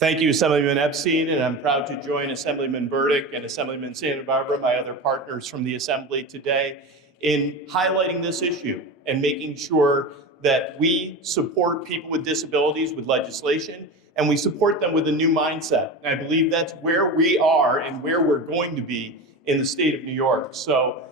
Thank you, Assemblyman Epstein, and I'm proud to join Assemblyman Burdick and Assemblyman Santa Barbara, my other partners from the Assembly today, in highlighting this issue and making sure that we support people with disabilities with legislation, and we support them with a new mindset. And I believe that's where we are and where we're going to be in the state of New York. So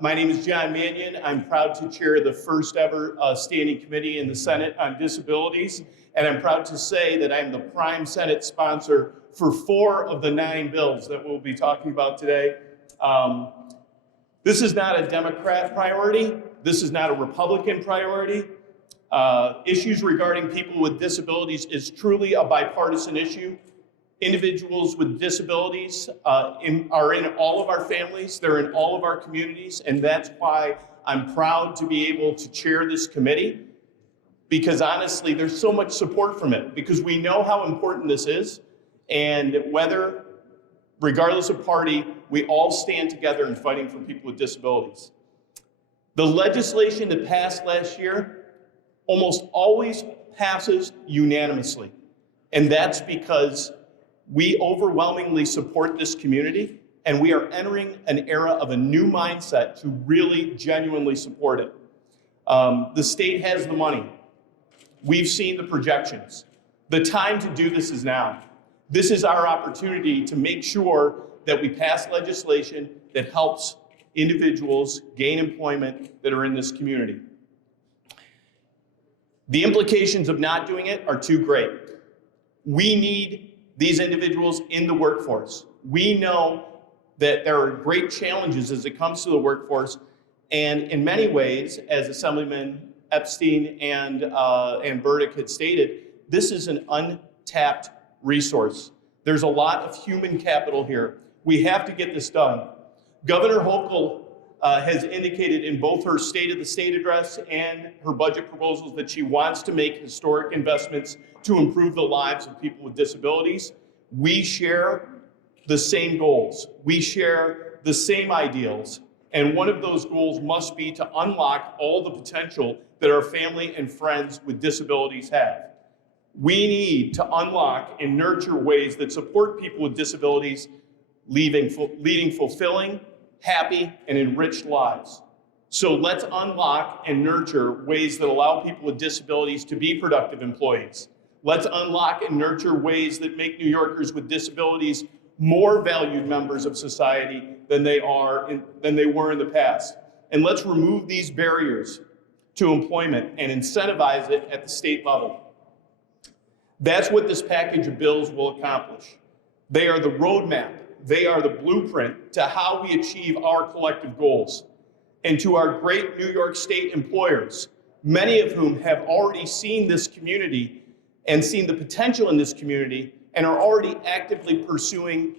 my name is John Mannion. I'm proud to chair the first ever standing committee in the Senate on disabilities. And I'm proud to say that I'm the prime Senate sponsor for 4 of the 9 bills that we'll be talking about today. This is not a Democrat priority. This is not a Republican priority. Issues regarding people with disabilities is truly a bipartisan issue. Individuals with disabilities are in all of our families, they're in all of our communities, and that's why I'm proud to be able to chair this committee, because honestly, there's so much support from it, because we know how important this is, and regardless of party, we all stand together in fighting for people with disabilities. The legislation that passed last year almost always passes unanimously, and that's because we overwhelmingly support this community, and we are entering an era of a new mindset to really genuinely support it. The state has the money. We've seen the projections. The time to do this is now. This is our opportunity to make sure that we pass legislation that helps individuals gain employment that are in this community. The implications of not doing it are too great. We need these individuals in the workforce. We know that there are great challenges as it comes to the workforce, and in many ways, as Assemblyman Epstein and Burdick had stated, this is an untapped resource. There's a lot of human capital here. We have to get this done. Governor Hochul has indicated in both her State of the State address and her budget proposals that she wants to make historic investments to improve the lives of people with disabilities. We share the same goals. We share the same ideals. And one of those goals must be to unlock all the potential that our family and friends with disabilities have. We need to unlock and nurture ways that support people with disabilities leading fulfilling, happy, and enriched lives. So let's unlock and nurture ways that allow people with disabilities to be productive employees. Let's unlock and nurture ways that make New Yorkers with disabilities more valued members of society than they were in the past. And let's remove these barriers to employment and incentivize it at the state level. That's what this package of bills will accomplish. They are the roadmap. They are the blueprint to how we achieve our collective goals. And to our great New York State employers, many of whom have already seen this community and seen the potential in this community and are already actively pursuing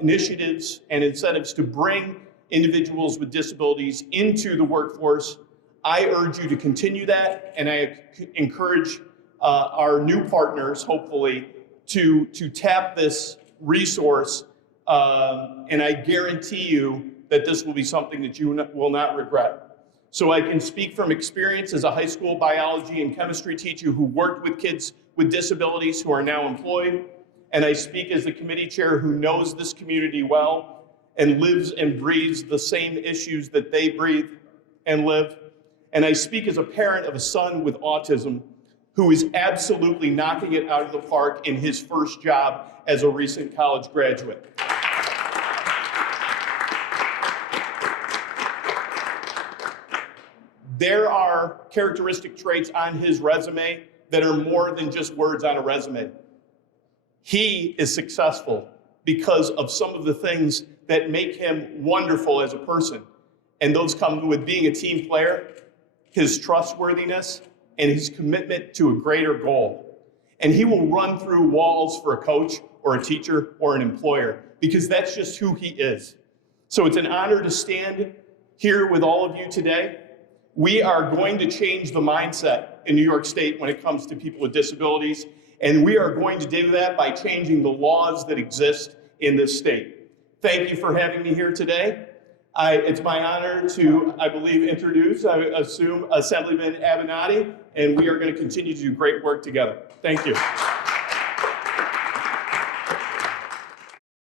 initiatives and incentives to bring individuals with disabilities into the workforce, I urge you to continue that, and I encourage our new partners, hopefully, to tap this resource, and I guarantee you that this will be something that you will not regret. So I can speak from experience as a high school biology and chemistry teacher who worked with kids with disabilities who are now employed, and I speak as the committee chair who knows this community well and lives and breathes the same issues that they breathe and live. And I speak as a parent of a son with autism who is absolutely knocking it out of the park in his first job as a recent college graduate. There are characteristic traits on his resume that are more than just words on a resume. He is successful because of some of the things that make him wonderful as a person. And those come with being a team player, his trustworthiness, and his commitment to a greater goal. And he will run through walls for a coach or a teacher or an employer because that's just who he is. So it's an honor to stand here with all of you today. We are going to change the mindset in New York State when it comes to people with disabilities, and we are going to do that by changing the laws that exist in this state. Thank you for having me here today. It's my honor to, I believe, introduce, I assume, Assemblyman Avenatti, and we are going to continue to do great work together. Thank you.